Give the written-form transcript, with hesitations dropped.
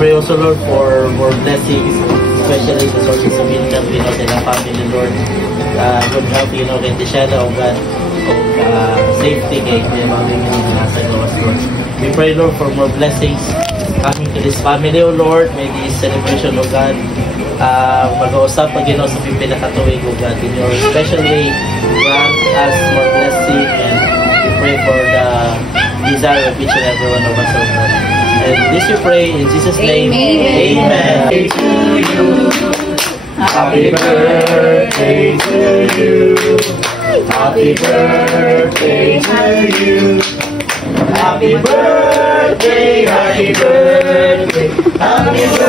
pray also, Lord, for more blessings, especially the sources of income, you know, sa ilang family, Lord. Good health, you know, kay Tishana, o God, safety kay mami yung nasa gawas, Lord. We pray, Lord, for more blessings coming to this family, O Lord. May this celebration, O God, mag-uusap pag sa pinakatuwing, O God, in your special way, grant us more blessing, and we pray for the desire of each and every one of us, O God. And this we pray in Jesus' name. Amen. To you. Happy birthday to you. Happy birthday to you. Happy birthday, happy birthday, happy birthday.